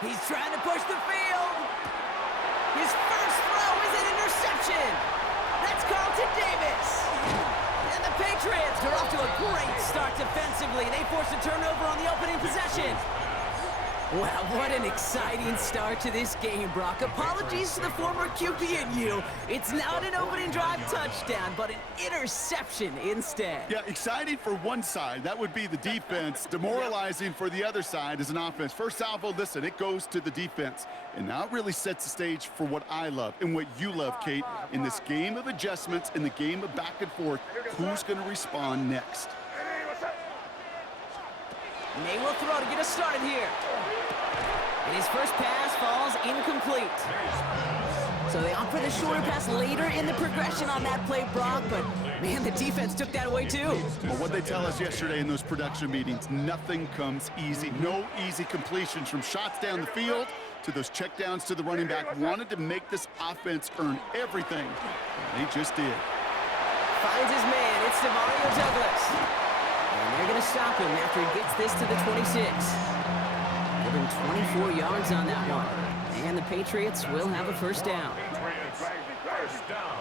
He's trying to push the field. His first throw is an interception. That's Carlton Davis. And the Patriots are off to a great start defensively. They forced a turnover on the opening possession. Wow, what an exciting start to this game, Brock. Apologies to the former QB and you. It's not an opening drive touchdown, but an interception instead. Yeah, exciting for one side. That would be the defense. Demoralizing for the other side as an offense. First salvo, listen, it goes to the defense. And now it really sets the stage for what I love and what you love, Kate. In this game of adjustments, in the game of back and forth, who's going to respond next? May will throw to get us started here. And his first pass falls incomplete. So they opt for the shorter pass later in the progression on that play, Brock, but man, the defense took that away too. Well, what they tell us yesterday in those production meetings, nothing comes easy. No easy completions from shots down the field to those checkdowns to the running back. Wanted to make this offense earn everything. And they just did. Finds his man. It's Demario Douglas. And they're going to stop him after he gets this to the 26. Give him 24 yards on that one. And the Patriots will have a first down. First down.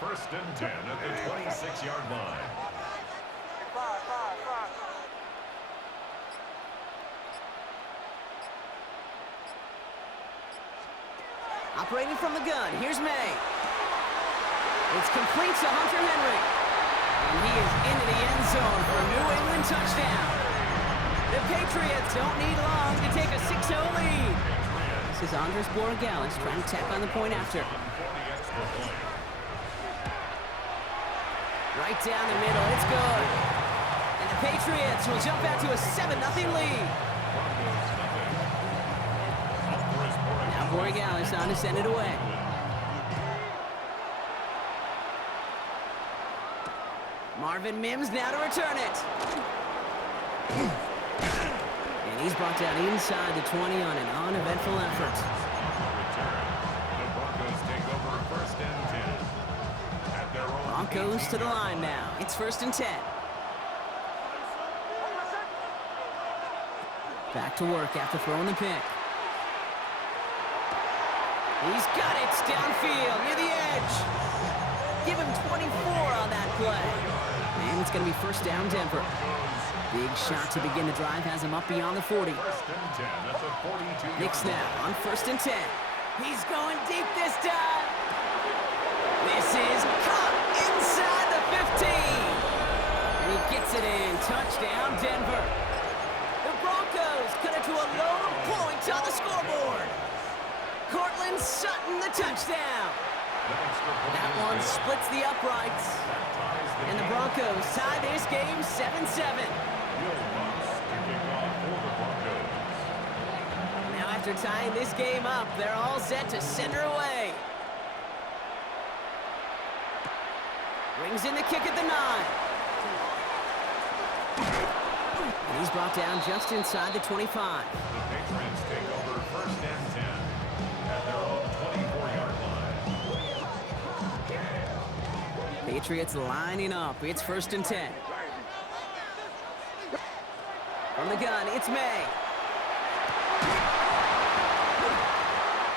First and 10 at the 26-yard line. Operating from the gun, here's May. It's complete to Hunter Henry. And he is into the end zone for a New England touchdown. The Patriots don't need long to take a 6-0 lead. This is Andres Borregales trying to tack on the point after. Right down the middle, it's good. And the Patriots will jump out to a 7-0 lead. Now Borregales on to send it away. Marvin Mims now to return it. And he's brought down inside the 20 on an uneventful effort. The Broncos take over first and 10. At their own Broncos to the line now. It's first and 10. Back to work after throwing the pick. He's got it downfield near the edge. Give him 24 on that play. And it's going to be first down Denver. Big shot to begin the drive has him up beyond the 40. First and 10 at the 42. Knicks now on first and 10. He's going deep this time. This is caught inside the 15. And he gets it in. Touchdown Denver. The Broncos cut it to a lone point on the scoreboard. Cortland Sutton the touchdown. That one splits the uprights. And the Broncos tie this game 7-7. Now after tying this game up, they're all set to send her away. Brings in the kick at the 9. And he's brought down just inside the 25. The Patriots take over first and 10 at their own 24-yard line. Patriots lining up. It's first and 10. From the gun, it's May.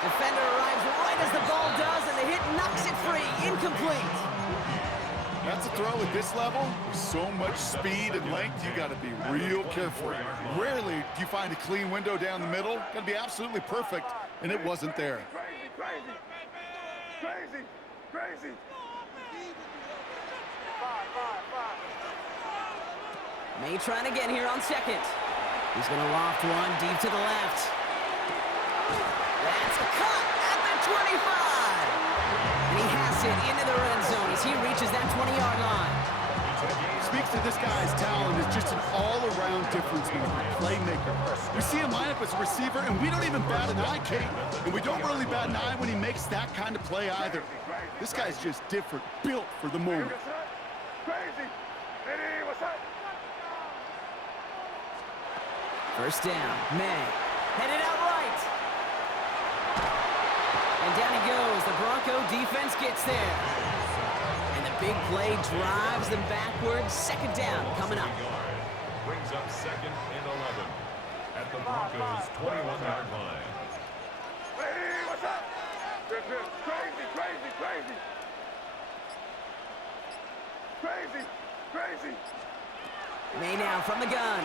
Defender arrives right as the ball does, and the hit knocks it free. Incomplete. That's a throw at this level. With so much speed and length, you got to be real careful. Rarely do you find a clean window down the middle. Got to be absolutely perfect, and it wasn't there. Crazy. May trying again here on second. He's going to loft one deep to the left. That's a cut at the 25. And he has it into the red zone as he reaches that 20-yard line. Speaks to this guy's talent as just an all-around difference maker, playmaker. We see him line up as a receiver, and we don't even bat an eye, Kate. And we don't really bat an eye when he makes that kind of play either. This guy's just different, built for the moment. First down, May. Headed out right. And down he goes. The Bronco defense gets there. And the big play drives them backwards. Second down coming up. Brings up second and 11 at the Broncos. Broncos' 21-yard line. Hey, what's up? Crazy, crazy, crazy. Crazy, crazy. May now from the gun.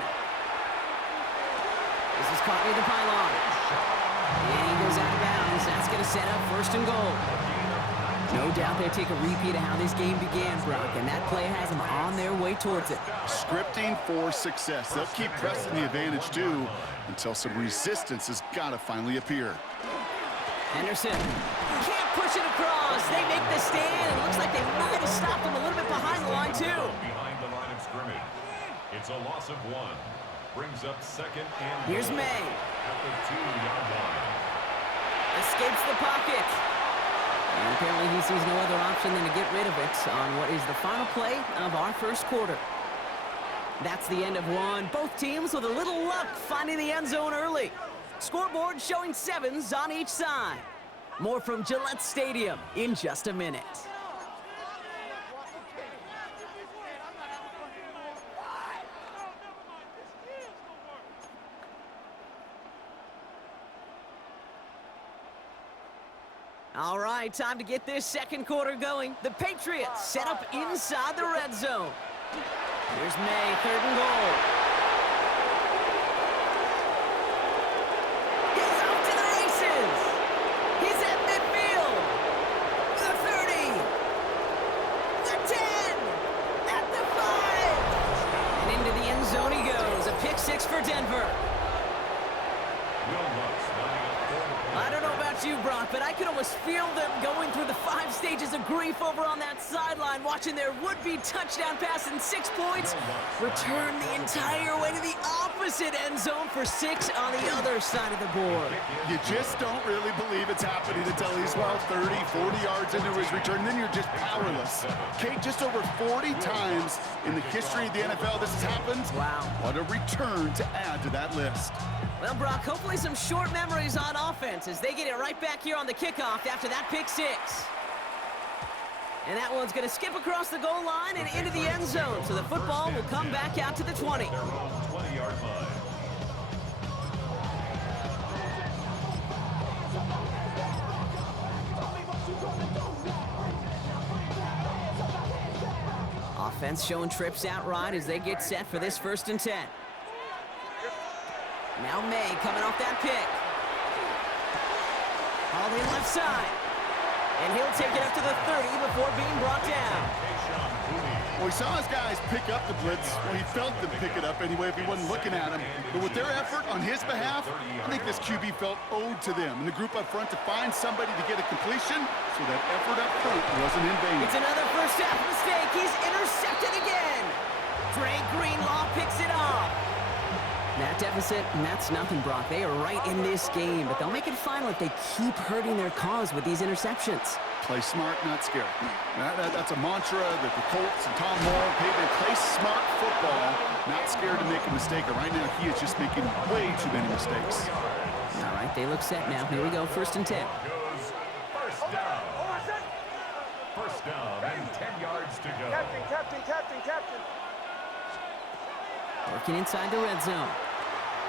This is caught near the pylon. And he goes out of bounds. That's going to set up 1st and goal. No doubt they take a repeat of how this game began, Brock, and that play has them on their way towards it. Scripting for success. They'll keep pressing the advantage, too, until some resistance has got to finally appear. Henderson can't push it across. They make the stand. It looks like they might have stopped him a little bit behind the line, too. Behind the line of scrimmage. It's a loss of 1. Brings up 2nd and goal. Here's May. At the 2-yard line. Escapes the pocket. And apparently he sees no other option than to get rid of it on what is the final play of our 1st quarter. That's the end of 1. Both teams with a little luck finding the end zone early. Scoreboard showing 7s on each side. More from Gillette Stadium in just a minute. All right, time to get this 2nd quarter going. The Patriots set up inside the red zone. Here's May, 3rd and goal. He's off to the races. He's at midfield. The 30. The 10. At the 5. And into the end zone he goes. A pick 6 for Denver. I don't know about you, Brock, but I could almost feel them going through the 5 stages of grief over on that sideline, watching their would-be touchdown pass in 6 points return the entire way to the opposite end zone for 6 on the other side of the board. You just don't really believe it's happening until he's, 30, 40 yards into his return, and then you're just powerless. Kate, just over 40 times in the history of the NFL this has happened. Wow. What a return to add to that list. Well, Brock, hopefully some short memories on offense as they get it right back here on the kickoff after that pick 6. And that one's going to skip across the goal line and into the end zone, so the football will come back out to the 20. 20-yard line. Offense showing trips out right as they get set for this 1st and 10. Now May coming off that pick. All the left side. And he'll take it up to the 30 before being brought down. Well, he saw his guys pick up the blitz. Well, he felt them pick it up anyway if he wasn't looking at him. But with their effort on his behalf, I think this QB felt owed to them and the group up front to find somebody to get a completion, so that effort up front wasn't in vain. It's another first half mistake. He's intercepted again. Dre Greenlaw picks it off. That deficit, and that's nothing, Brock. They are right in this game, but they'll make it final if they keep hurting their cause with these interceptions. Play smart, not scared. That's a mantra that the Colts and Tom Moore paid. They play smart football, not scared to make a mistake. And right now, he is just making way too many mistakes. All right, they look set now. Here we go, 1st and 10. First down. First down and 10 yards to go. Captain. Working inside the red zone.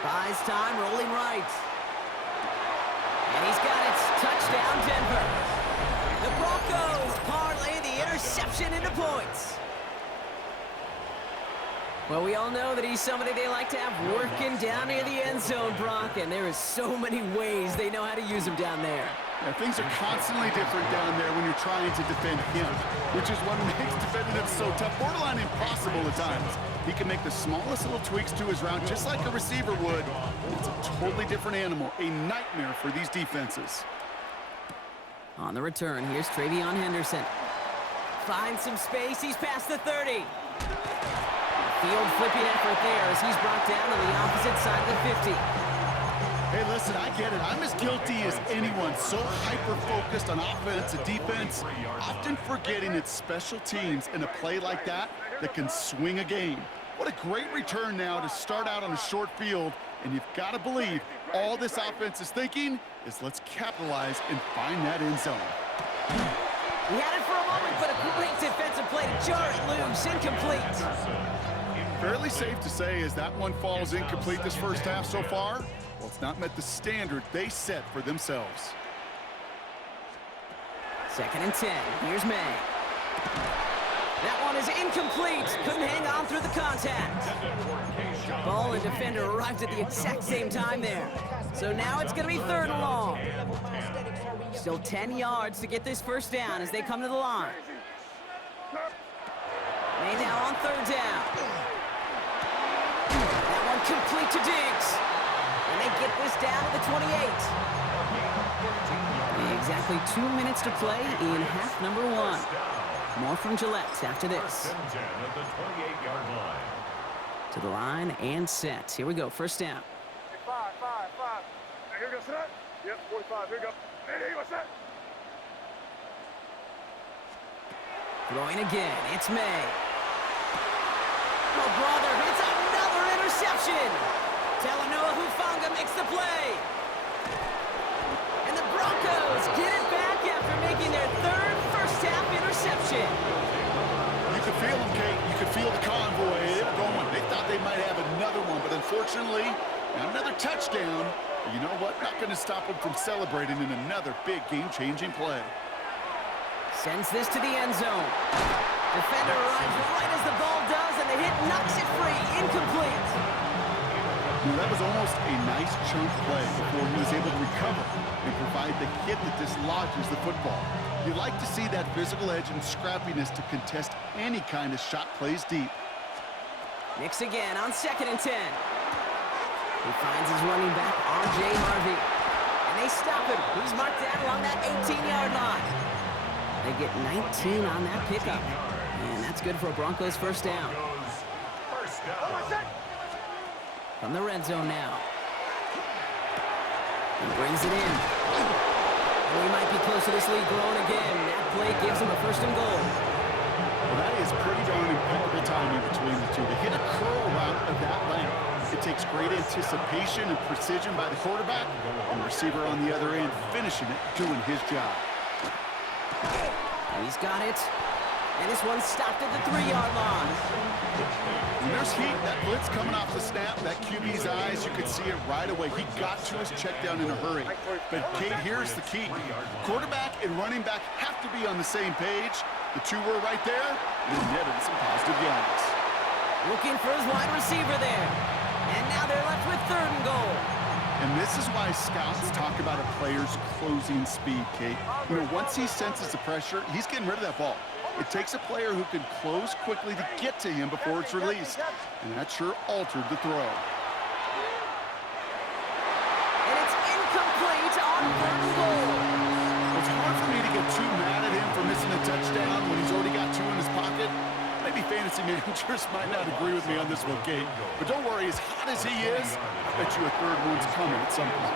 Buys time, rolling right. And he's got it. Touchdown, Denver. The Broncos parlay the interception into points. Well, we all know that he's somebody they like to have working down near the end zone, Brock, and there is so many ways they know how to use him down there. Yeah, things are constantly different down there when you're trying to defend him, which is what makes defending him so tough, borderline impossible at times. He can make the smallest little tweaks to his route just like a receiver would. It's a totally different animal, a nightmare for these defenses. On the return, here's Travion Henderson. Finds some space, he's past the 30. Field flipping effort there as he's brought down on the opposite side of the 50. Hey, listen, I get it. I'm as guilty as anyone. So hyper-focused on offense and defense, often forgetting it's special teams in a play like that that can swing a game. What a great return now to start out on a short field, and you've got to believe all this offense is thinking is let's capitalize and find that end zone. He had it for a moment, but a great defensive play to jar it loose, incomplete. Fairly safe to say as that one falls incomplete this first half so far, Well, it's not met the standard they set for themselves. 2nd and 10. Here's May. That one is incomplete. Couldn't hang on through the contact. Ball and defender arrived at the exact same time there. So now it's going to be 3rd and long. Still 10 yards to get this first down as they come to the line. May now on 3rd down. That one complete to Diggs. And they get this down to the 28. Exactly 2 minutes to play in half number 1. More from Gillette after this. To the line and set. Here we go, first down. 5. Hey, here we go, set. Yep, 45, here we go. Hey, what's that? Throwing again, it's May. Oh, brother, it's another interception. Talanoa Hufanga makes the play. And the Broncos get it back after making their 3rd first-half interception. You could feel them, Kate. You could feel the convoy. They were going. They thought they might have another one, but unfortunately, not another touchdown. But you know what? Not going to stop them from celebrating in another big game-changing play. Sends this to the end zone. Defender arrives right as the ball does, and the hit knocks it free. Incomplete. That was almost a nice chunk play before he was able to recover and provide the hit that dislodges the football. You like to see that physical edge and scrappiness to contest any kind of shot plays deep. Nix again on 2nd and 10. He finds his running back, R.J. Harvey. And they stop him. He's marked down along that 18-yard line. They get 19 on that pickup. And that's good for a Broncos first down. From the red zone now. He brings it in. And he might be close to this lead growing again. That play gives him a 1st and goal. Well, that is pretty darn impeccable timing between the two. To hit a curl route of that length, it takes great anticipation and precision by the quarterback, and the receiver on the other end finishing it, doing his job. He's got it. And this one stopped at the 3-yard line. When there's heat, that blitz coming off the snap, that QB's eyes, you could see it right away. He got to his check down in a hurry. But, Kate, here's the key. Quarterback and running back have to be on the same page. The two were right there, and netted some positive yards. Looking for his wide receiver there. And now they're left with 3rd and goal. And this is why scouts talk about a player's closing speed, Kate. You know, once he senses the pressure, he's getting rid of that ball. It takes a player who can close quickly to get to him before it's released. And that sure altered the throw. And it's incomplete on 3rd and goal. It's hard for me to get too mad at him for missing a touchdown when he's already got 2 in his pocket. Maybe fantasy managers might not agree with me on this one, Kate. But don't worry, as hot as he is, I bet you a 3rd one's coming at some point.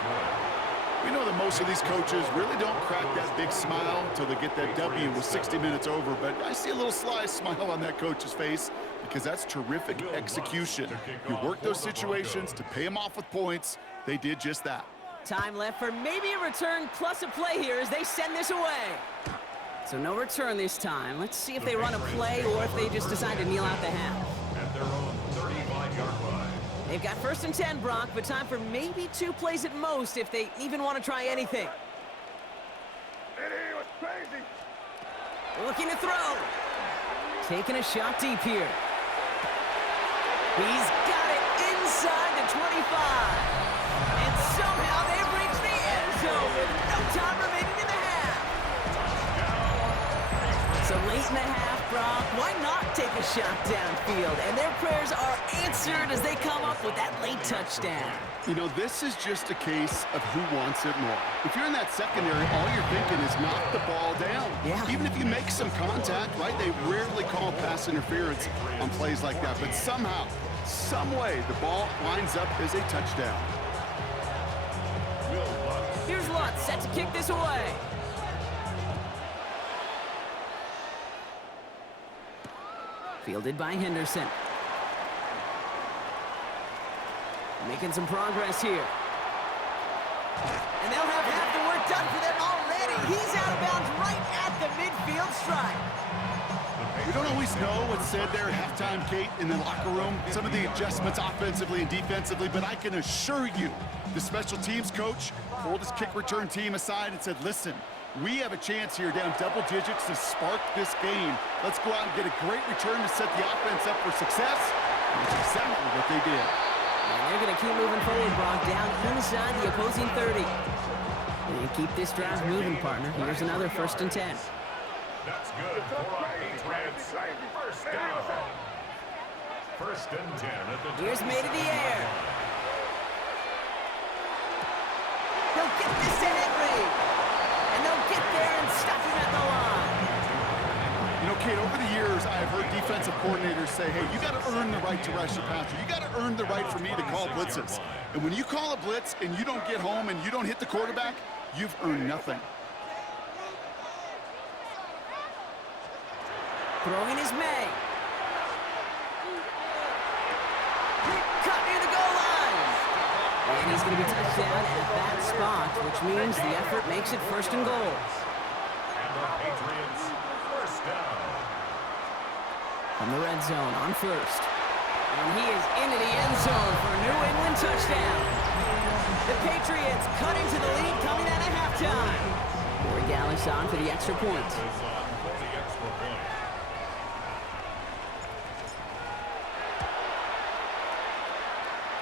We know that most of these coaches really don't crack that big smile until they get that W with 60 minutes over, but I see a little sly smile on that coach's face because that's terrific execution. You work those situations to pay them off with points. They did just that. Time left for maybe a return plus a play here as they send this away. So no return this time. Let's see if they run a play or if they just decide to kneel out the half. At their own 35-yard line. They've got 1st and 10, Brock, but time for maybe 2 plays at most if they even want to try anything. It was crazy. Looking to throw. Taking a shot deep here. He's got it inside the 25. And somehow they've reached the end zone with no time remaining in the half. So late in the half, Brock, why not take a shot downfield? And their prayers are answered as they come up with that late touchdown. You know, this is just a case of who wants it more. If you're in that secondary, all you're thinking is knock the ball down. Yeah. Even if you make some contact, right, they rarely call pass interference on plays like that. But somehow, some way, the ball winds up as a touchdown. Here's Lutz set to kick this away. Fielded by Henderson. Making some progress here. And they'll have half the work done for them already. He's out of bounds right at the midfield stripe. We don't always know what's said there at halftime, Kate, in the locker room. Some of the adjustments offensively and defensively, but I can assure you the special teams coach pulled his kick return team aside and said, listen, we have a chance here down double digits to spark this game. Let's go out and get a great return to set the offense up for success. And that's exactly what they did. And they're going to keep moving forward, Brock, down inside the opposing 30. And keep this drive moving, partner. Here's another 1st and 10. That's good for our Patriots. First down. 1st and 10 at the Here's made in the air. He'll get this to Henry. And they'll get there and stop him at the line. You know, Kate, over the years, I've heard defensive coordinators say, hey, you got to earn the right to rush your passer. You got to earn the right for me to call blitzes. And when you call a blitz and you don't get home and you don't hit the quarterback, you've earned nothing. Throwing is May. Cut near the goal line. And he's going to be touched down at that spot, which means the effort makes it 1st and goal. And the Patriots, 1st down. From the red zone on 1st. And he is into the end zone for a New England touchdown. The Patriots cut into the lead coming out of halftime. Corey Gallis on for the extra point.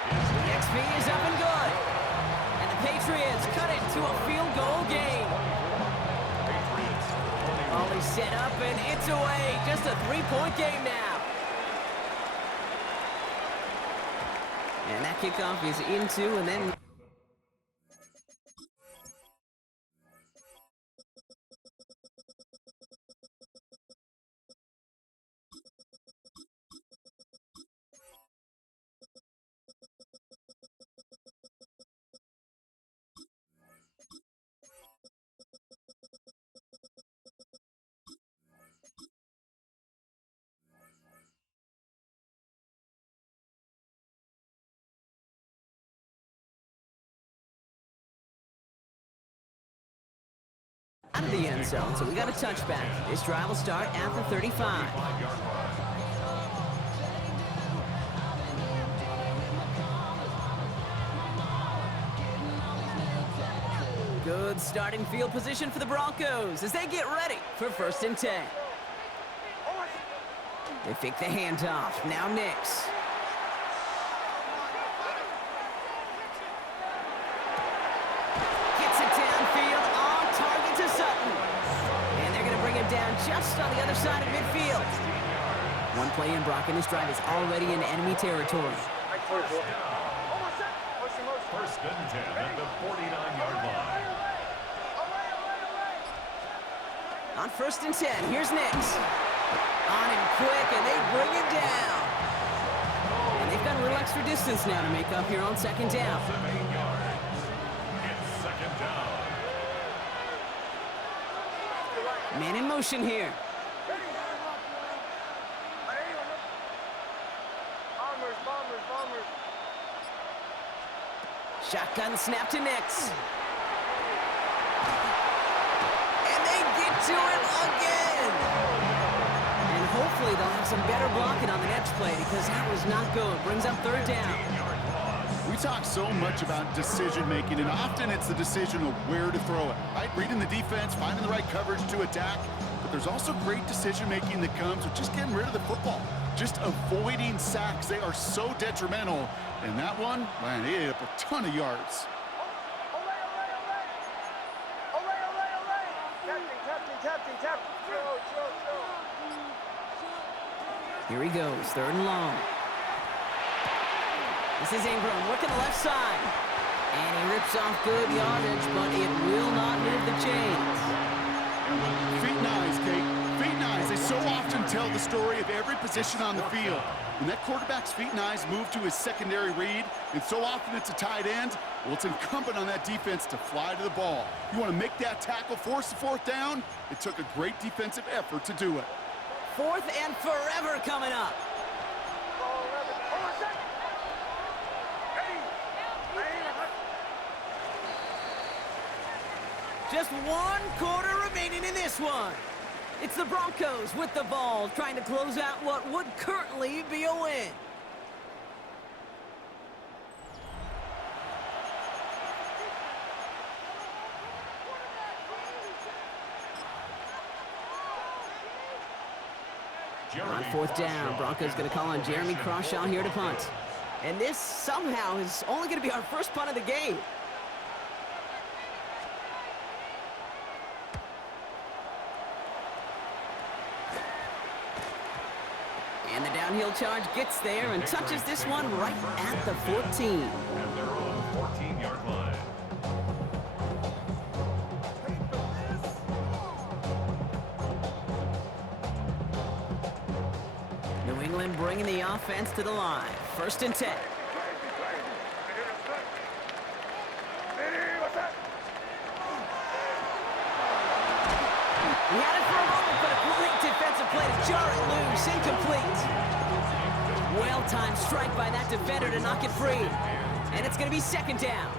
The XP is up and good. And the Patriots cut it to a field goal game. Always set up and it's away. Just a 3-point game now. And that kickoff is into and then... out of the end zone, so we got a touchback. This drive will start at the 35. Good starting field position for the Broncos as they get ready for 1st and 10. They fake the handoff. Now Nix. Gets it downfield. Target to Sutton. And they're going to bring him down just on the other side of midfield. One play in, Brock, and this drive is already in enemy territory. 1st and 10 at the 49-yard line. On 1st and 10, here's Nix. On him quick, and they bring him down. And they've got a little extra distance now to make up here on 2nd down. 8 yards. It's 2nd down. Man in motion here. Bombers. Shotgun snap to Nix. And they get to him again. And hopefully they'll have some better blocking on the next play because that was not good. Brings up 3rd down. We talk so much about decision-making, and often it's the decision of where to throw it, right? Reading the defense, finding the right coverage to attack, but there's also great decision-making that comes with just getting rid of the football, just avoiding sacks. They are so detrimental, and that one, man, it ate up a ton of yards. Captain. Here he goes, 3rd and long. This is Ingram working the left side. And he rips off good yardage, but it will not move the chains. Feet and eyes, Kate. Feet and eyes. They so often tell the story of every position on the field. When that quarterback's feet and eyes move to his secondary read, and so often it's a tight end, well, it's incumbent on that defense to fly to the ball. You want to make that tackle, force the 4th down? It took a great defensive effort to do it. 4th and forever coming up. Just 1 quarter remaining in this one. It's the Broncos with the ball, trying to close out what would currently be a win. On 4th down, Broncos going to call on Jeremy Crawshaw here to punt. And this somehow is only going to be our first punt of the game. And the downhill charge gets there and touches this one right at the 14. At their own 14-yard line. New England bringing the offense to the line. 1st and 10. He had it for a moment, but a great defensive play to jar it loose. Incomplete. Well-timed strike by that defender to knock it free. And it's going to be 2nd down.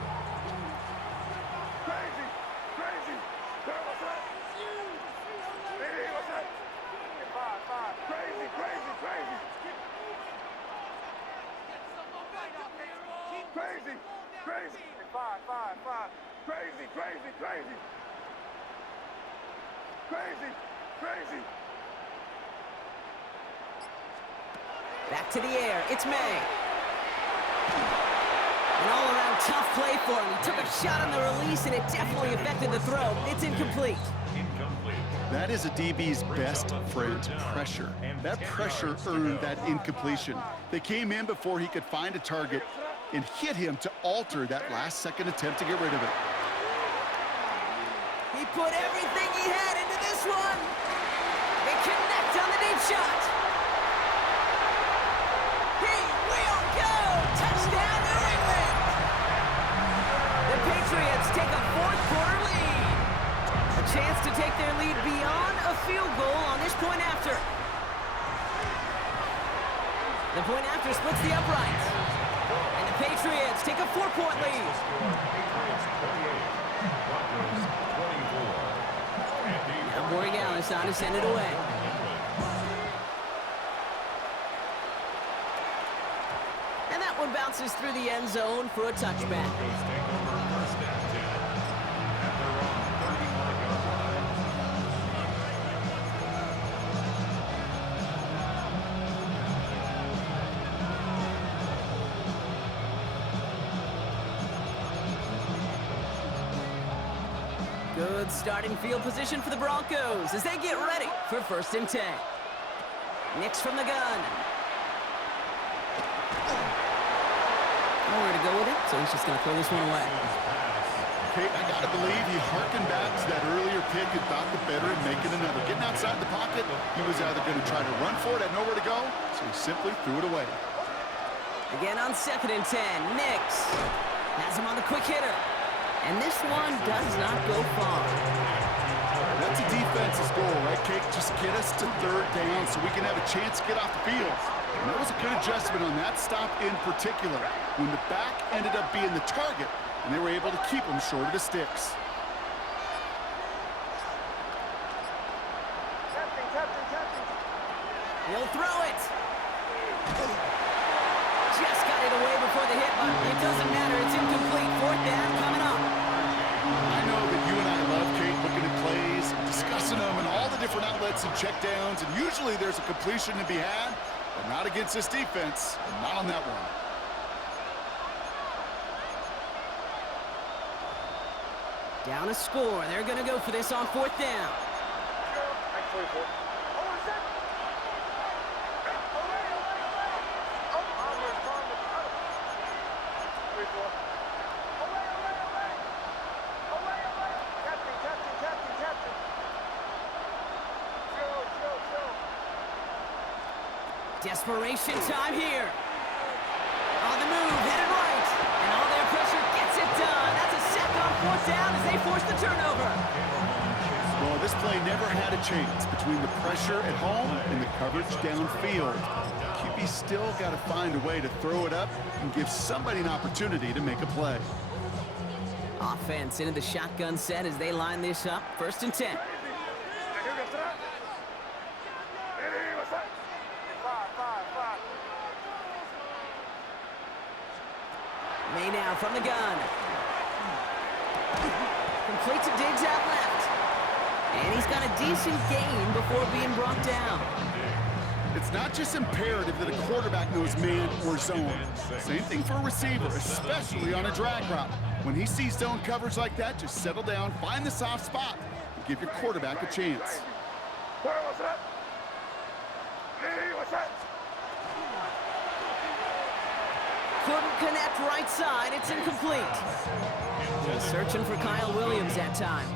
Crazy. Back to the air. It's May. An all-around tough play for him. He took a shot on the release, and it definitely affected the throw. It's incomplete. That is a DB's best friend, pressure. That pressure earned that incompletion. They came in before he could find a target and hit him to alter that last-second attempt to get rid of it. He put everything he had into this one. They connect on the deep shot. He will go. Touchdown, New England. The Patriots take a 4th quarter lead. A chance to take their lead beyond a field goal on this point after. The point after splits the uprights. And the Patriots take a 4-point lead. Now Borregales on to send it away. And that one bounces through the end zone for a touchback. Good starting field position for the Broncos as they get ready for 1st and 10. Nix from the gun. Nowhere to go with it, so he's just going to throw this one away. Kate, I got to believe he harkened back to that earlier pick and thought the better in making another. Getting outside the pocket, he was either going to try to run for it, had nowhere to go, so he simply threw it away. Again on 2nd and 10, Nix has him on the quick hitter. And this one does not go far. That's a defense's goal, right, Kate? Just get us to 3rd down so we can have a chance to get off the field. And that was a good adjustment on that stop in particular, when the back ended up being the target, and they were able to keep him short of the sticks. He'll throw it. Just got it away before the hit button. It doesn't matter. It's incomplete. 4th down coming up. I know that you and I love, Kate, looking at plays, discussing them, and all the different outlets and checkdowns, and usually there's a completion to be had, but not against this defense, and not on that one. Down a score. They're going to go for this on 4th down. Desperation time here. On the move, headed right. And all their pressure gets it done. That's a sack on 4th down as they force the turnover. Well, this play never had a chance between the pressure at home and the coverage downfield. QB still got to find a way to throw it up and give somebody an opportunity to make a play. Offense into the shotgun set as they line this up. 1st and 10. May now from the gun. Complete to Diggs out left. And he's got a decent gain before being brought down. It's not just imperative that a quarterback knows man or zone. Same thing for a receiver, especially on a drag route. When he sees zone coverage like that, just settle down, find the soft spot, and give your quarterback a chance. Couldn't connect right side. It's incomplete. Just searching for Kyle Williams that time.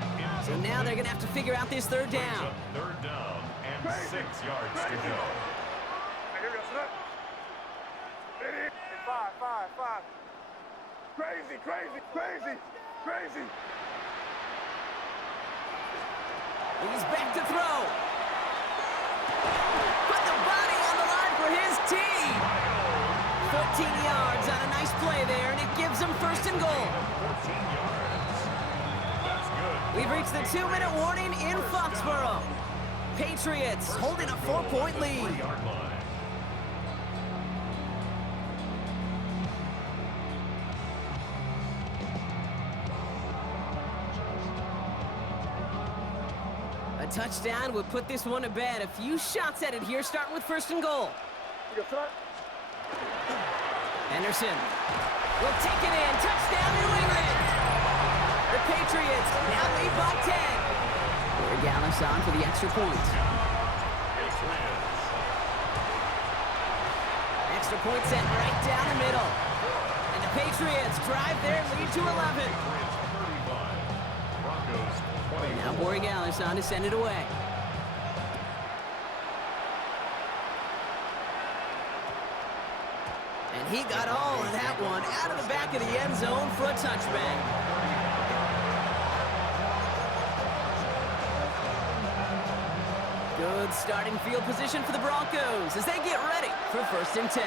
So now they're going to have to figure out this 3rd down. 3rd down and 6 yards to go. Five. Crazy. He's back to throw. Put the body on the line for his team. 14 yards on a nice play there, and it gives them 1st and goal. 14 yards. That's good. We've reached the 2-minute warning in Foxborough. Patriots holding a 4-point lead. 3-yard line. A touchdown would put this one to bed. A few shots at it here, starting with 1st and goal. Henderson will take it in. Touchdown, New England. The Patriots now lead by 10. Gallis on for the extra point. Extra point set right down the middle. And the Patriots drive their lead to 11. Now Gallis on to send it away. And he got all of that one out of the back of the end zone for a touchback. Good starting field position for the Broncos as they get ready for 1st and 10.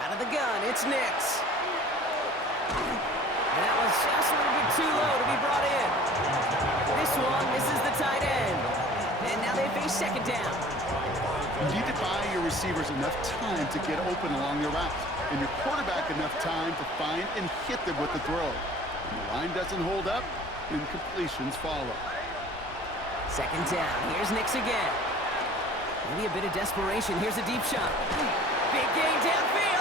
Out of the gun, it's Nix. And that was just a little bit too low to be brought in. This one misses the tight end. And now they face 2nd down. You need to buy your receivers enough time to get open along their route, and your quarterback enough time to find and hit them with the throw. When the line doesn't hold up, incompletions follow. 2nd down. Here's Nix again. Maybe a bit of desperation. Here's a deep shot. Big gain downfield.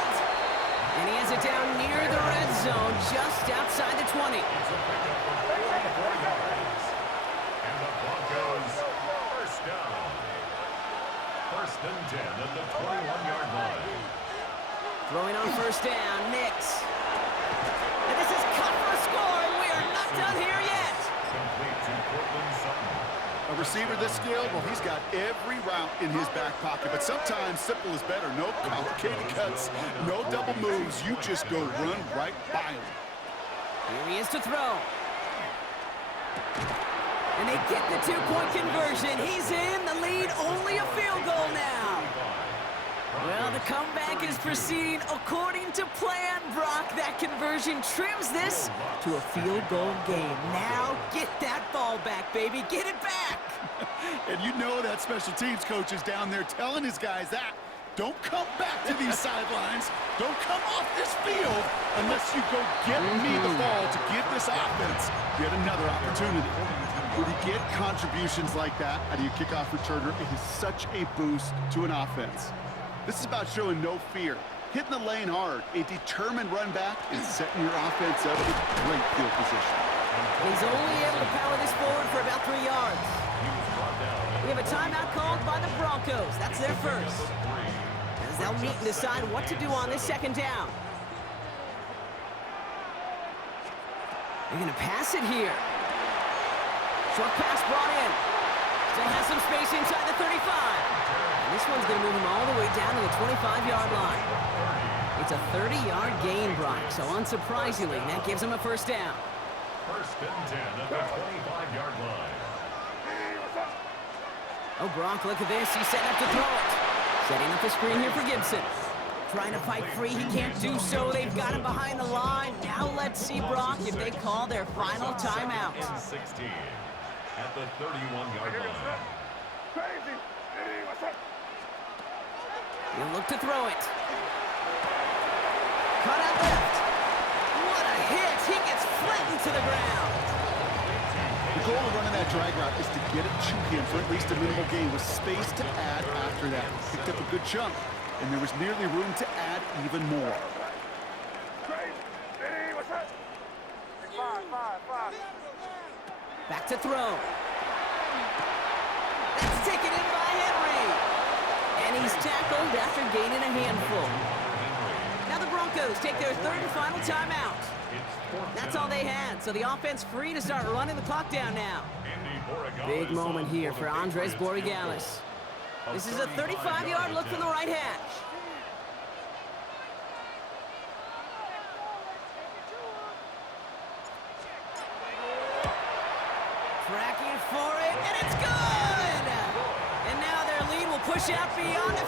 And he has it down near the red zone, just outside the 20. And the Broncos 1st down. 1st and 10 at the 21-yard line. Throwing on 1st down, Nix. And this is cut for a score, and we are not done here yet. Complete to Cortland Sutton. A receiver this skilled, well, he's got every route in his back pocket, but sometimes simple is better. No complicated cuts, no double moves. You just go run right by him. Here he is to throw. And they get the 2-point conversion. He's in the lead, only a field goal now. Well, the comeback is proceeding according to plan, Brock. That conversion trims this to a field goal game. Now get that ball back, baby. Get it back. And you know that special teams coach is down there telling his guys that. Don't come back to these sidelines. Don't come off this field unless you go get me the ball to give this offense yet another opportunity. When you get contributions like that out of your kickoff returner, it is such a boost to an offense. This is about showing no fear, hitting the lane hard, a determined run back, and setting your offense up with great field position. He's only able to power this forward for about 3 yards. We have a timeout called by the Broncos. That's their first. As they'll meet and decide what to do on this 2nd down. They're going to pass it here. Short pass brought in. Still has some space inside the 35. And this one's going to move him all the way down to the 25-yard line. It's a 30-yard gain, Brock, so unsurprisingly, that gives him a 1st down. 1st and 10 at the 25-yard line. Oh, Gronk, look at this. He's setting up to throw it. Setting up the screen here for Gibson. Trying to fight free. He can't do so. They've got him behind the line. Now let's see, Brock, if they call their final timeout. 16 at the 31-yard line. Crazy. Hey, what's up? He'll look to throw it. Cut out left. What a hit. He gets flattened to the ground. The goal of running that drag route is to get it to him for at least a minimal gain with space to add after that. Picked up a good chunk, and there was nearly room to add even more. Crazy. Hey, what's up? Five. Back to throw. That's taken in by Henry. And he's tackled after gaining a handful. Now the Broncos take their third and final timeout. That's all they had, so the offense free to start running the clock down now. Big moment here for Andres Borregales. This is a 35-yard look from the right hash. Tracking for it, and it's good! And now their lead will push out beyond the